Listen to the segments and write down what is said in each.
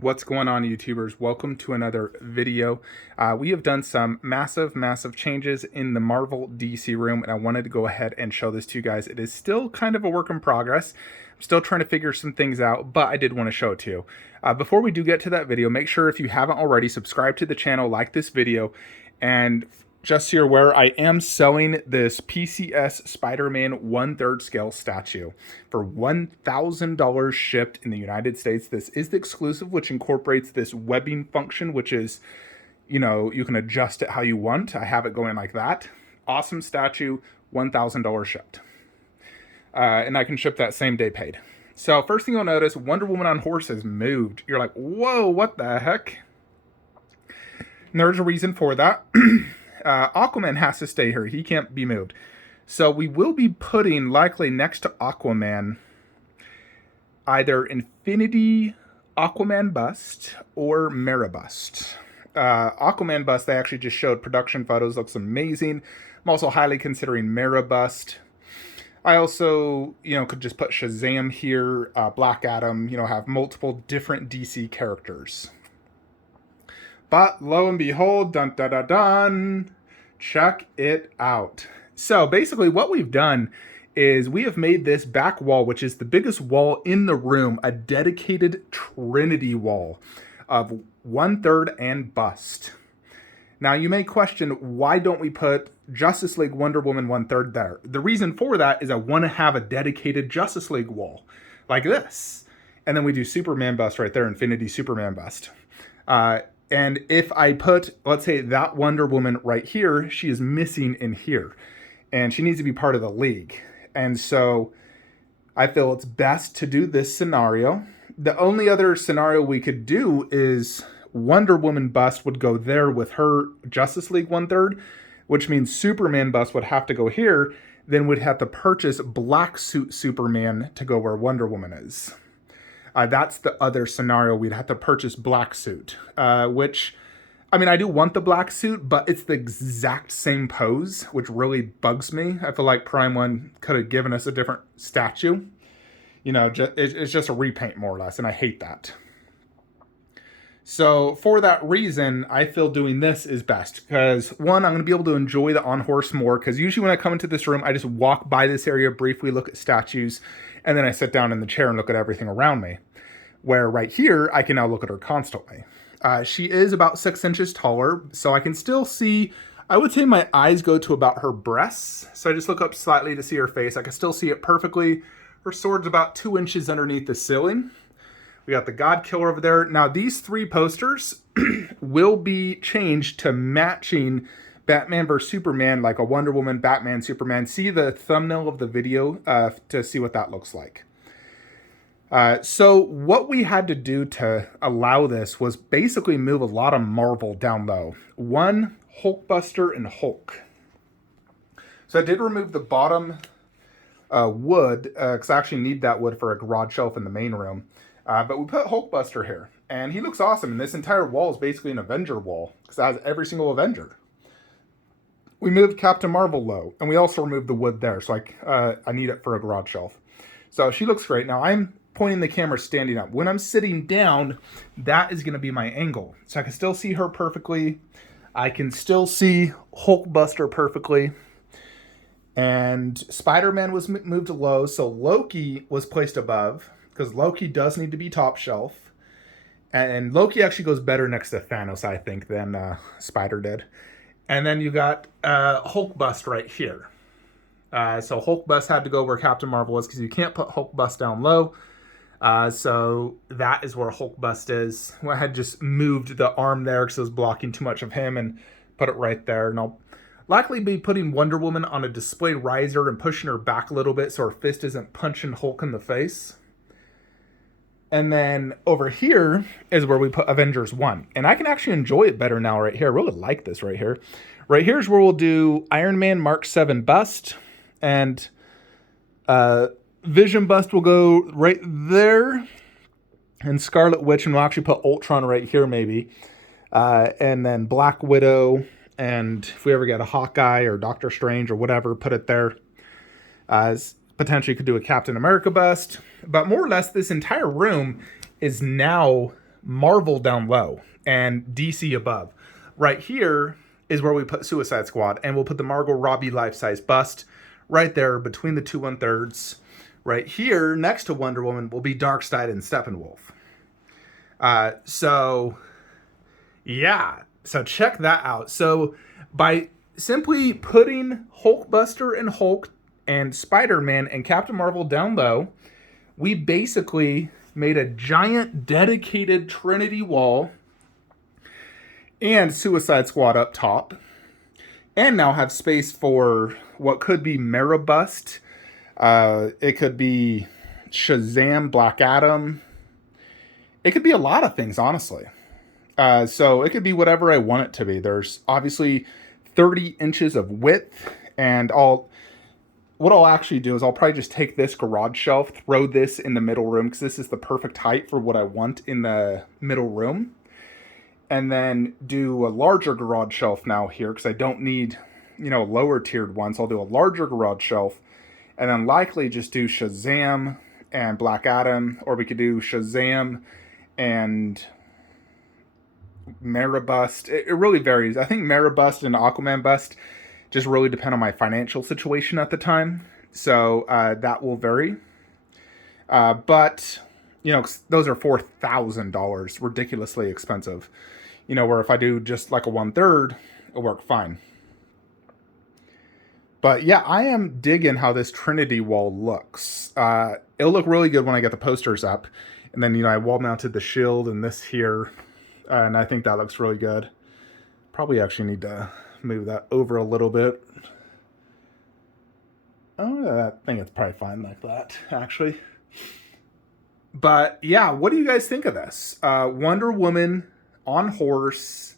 What's going on, YouTubers? Welcome to another video. We have done some massive changes in the Marvel DC room, and I wanted to go ahead and show this to you guys. It is still kind of a work in progress. I'm still trying to figure some things out, but I did want to show it to you. Before we do get to that video, make sure if you haven't already, subscribe to the channel, like this video, and just so you're aware, I am selling this PCS Spider-Man 1/3 scale statue for $1,000 shipped in the United States. This is the exclusive, which incorporates this webbing function, which is, you can adjust it how you want. I have it going like that. Awesome statue, $1,000 shipped. And I can ship that same day paid. So first thing you'll notice, Wonder Woman on horse has moved. You're like, whoa, what the heck? And there's a reason for that. Aquaman has to stay here. He can't be moved. So we will be putting, likely next to Aquaman, either Infinity Aquaman bust or Mera bust. Aquaman bust, they actually just showed production photos. Looks amazing. I'm also highly considering Mera bust. I also, could just put Shazam here, Black Adam, have multiple different DC characters. But lo and behold, dun dun dun dun, check it out. So basically what we've done is we have made this back wall, which is the biggest wall in the room, a dedicated Trinity wall of 1/3 and bust. Now you may question, why don't we put Justice League Wonder Woman 1/3 there? The reason for that is I want to have a dedicated Justice League wall like this. And then we do Superman bust right there, Infinity Superman bust. And if I put, let's say, that Wonder Woman right here, she is missing in here. And she needs to be part of the league. And so I feel it's best to do this scenario. The only other scenario we could do is Wonder Woman bust would go there with her Justice League 1/3, which means Superman bust would have to go here. Then we'd have to purchase Black Suit Superman to go where Wonder Woman is. That's the other scenario. We'd have to purchase Black Suit, which, I do want the Black Suit, but it's the exact same pose, which really bugs me. I feel like Prime 1 could have given us a different statue. It's just a repaint, more or less, and I hate that. So for that reason, I feel doing this is best, because one, I'm going to be able to enjoy the on-horse more, because usually when I come into this room, I just walk by this area briefly, look at statues, and then I sit down in the chair and look at everything around me. Where right here, I can now look at her constantly. She is about 6 inches taller, so I can still see, I would say my eyes go to about her breasts. So I just look up slightly to see her face. I can still see it perfectly. Her sword's about 2 inches underneath the ceiling. We got the God Killer over there. Now these 3 posters will be changed to matching Batman vs. Superman, like a Wonder Woman, Batman, Superman. See the thumbnail of the video to see what that looks like. So what we had to do to allow this was basically move a lot of Marvel down low. One, Hulkbuster and Hulk. So I did remove the bottom wood, because I actually need that wood for a garage shelf in the main room. But we put Hulkbuster here, and he looks awesome. And this entire wall is basically an Avenger wall, because it has every single Avenger. We moved Captain Marvel low, and we also removed the wood there, so I need it for a garage shelf. So she looks great. Now I'm pointing the camera standing up. When I'm sitting down, that is going to be my angle. So I can still see her perfectly. I can still see Hulkbuster perfectly. And Spider-Man was moved low, so Loki was placed above, because Loki does need to be top shelf. And Loki actually goes better next to Thanos, I think, than Spider did. And then you got Hulkbust right here. So Hulkbust had to go where Captain Marvel is, because you can't put Hulkbust down low. So that is where Hulkbust is. I had just moved the arm there because it was blocking too much of him, and put it right there. And I'll likely be putting Wonder Woman on a display riser and pushing her back a little bit so her fist isn't punching Hulk in the face. And then over here is where we put Avengers 1. And I can actually enjoy it better now right here. I really like this right here. Right here is where we'll do Iron Man Mark 7 bust. And Vision bust will go right there. And Scarlet Witch, and we'll actually put Ultron right here maybe. And then Black Widow. And if we ever get a Hawkeye or Doctor Strange or whatever, put it there. Potentially could do a Captain America bust. But more or less, this entire room is now Marvel down low and DC above. Right here is where we put Suicide Squad, and we'll put the Margot Robbie life-size bust right there between the two 1/3s. Right here, next to Wonder Woman, will be Darkseid and Steppenwolf. So check that out. So by simply putting Hulkbuster and Hulk and Spider-Man and Captain Marvel down low, we basically made a giant dedicated Trinity wall and Suicide Squad up top, and now have space for what could be Maribust. It could be Shazam, Black Adam. It could be a lot of things, honestly. So it could be whatever I want it to be. There's obviously 30 inches of width, and what I'll actually do is I'll probably just take this garage shelf, throw this in the middle room, because this is the perfect height for what I want in the middle room. And then do a larger garage shelf now here, because I don't need, a lower tiered one. So I'll do a larger garage shelf, and then likely just do Shazam and Black Adam, or we could do Shazam and Maribust. It really varies. I think Maribust and Aquaman Bust just really depend on my financial situation at the time. So that will vary. But, those are $4,000, ridiculously expensive. Where if I do just like a 1/3, it'll work fine. But yeah, I am digging how this Trinity wall looks. It'll look really good when I get the posters up. And then, I wall mounted the shield and this here. And I think that looks really good. Probably actually need to move that over a little bit. Oh, I think it's probably fine like that, actually. But yeah, what do you guys think of this? Wonder Woman on horse,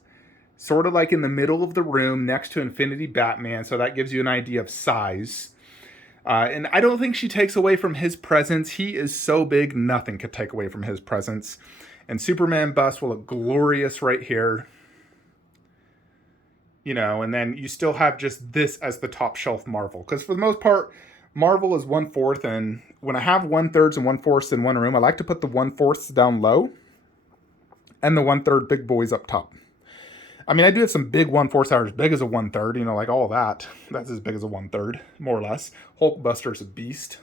sort of like in the middle of the room next to Infinity Batman. So that gives you an idea of size. And I don't think she takes away from his presence. He is so big, nothing could take away from his presence. And Superman bust will look glorious right here. And then you still have just this as the top shelf Marvel. Because for the most part, Marvel is 1/4. And when I have 1/3 and 1/4 in one room, I like to put the 1/4 down low and the 1/3 big boys up top. I mean, I do have some big 1/4 that are as big as a 1/3, like all of that. That's as big as a 1/3, more or less. Hulkbuster's a beast.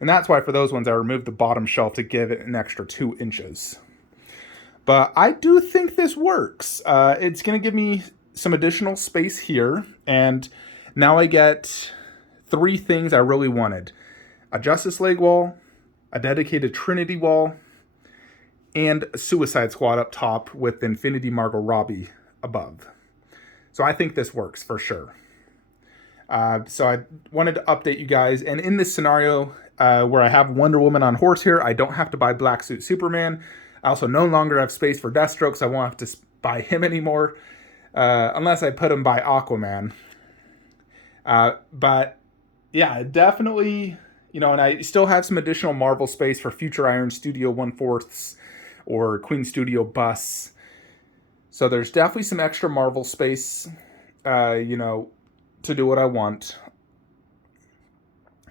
And that's why for those ones, I removed the bottom shelf to give it an extra 2 inches. But I do think this works. It's going to give me some additional space here. And now I get 3 things I really wanted. A Justice League wall, a dedicated Trinity wall, and a Suicide Squad up top with Infinity Margot Robbie above. So I think this works for sure. So I wanted to update you guys. And in this scenario where I have Wonder Woman on horse here, I don't have to buy Black Suit Superman. I also no longer have space for Deathstroke, so I won't have to buy him anymore. Unless I put him by Aquaman. But yeah, definitely, and I still have some additional Marvel space for future Iron Studio 1/4 or Queen Studio busts. So there's definitely some extra Marvel space, to do what I want.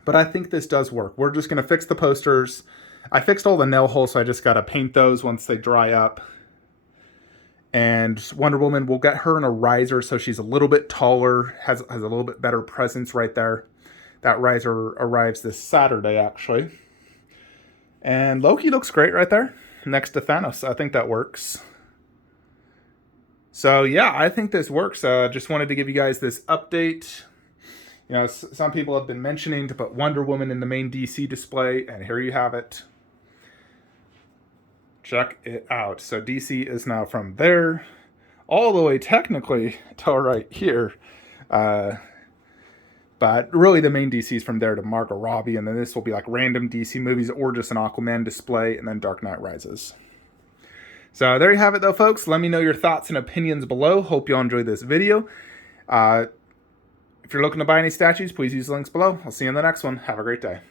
But I think this does work. We're just going to fix the posters. I fixed all the nail holes, so I just got to paint those once they dry up. And Wonder Woman, we'll get her in a riser so she's a little bit taller, has a little bit better presence right there. That riser arrives this Saturday, actually. And Loki looks great right there next to Thanos. I think that works. So yeah, I think this works. Just wanted to give you guys this update. Some people have been mentioning to put Wonder Woman in the main DC display, and here you have it. Check it out. So DC is now from there all the way technically to right here. But really the main DC is from there to Margot Robbie, and then this will be like random DC movies or just an Aquaman display, and then Dark Knight Rises. So there you have it though, folks. Let me know your thoughts and opinions below. Hope you all enjoyed this video. If you're looking to buy any statues, please use the links below. I'll see you in the next one. Have a great day.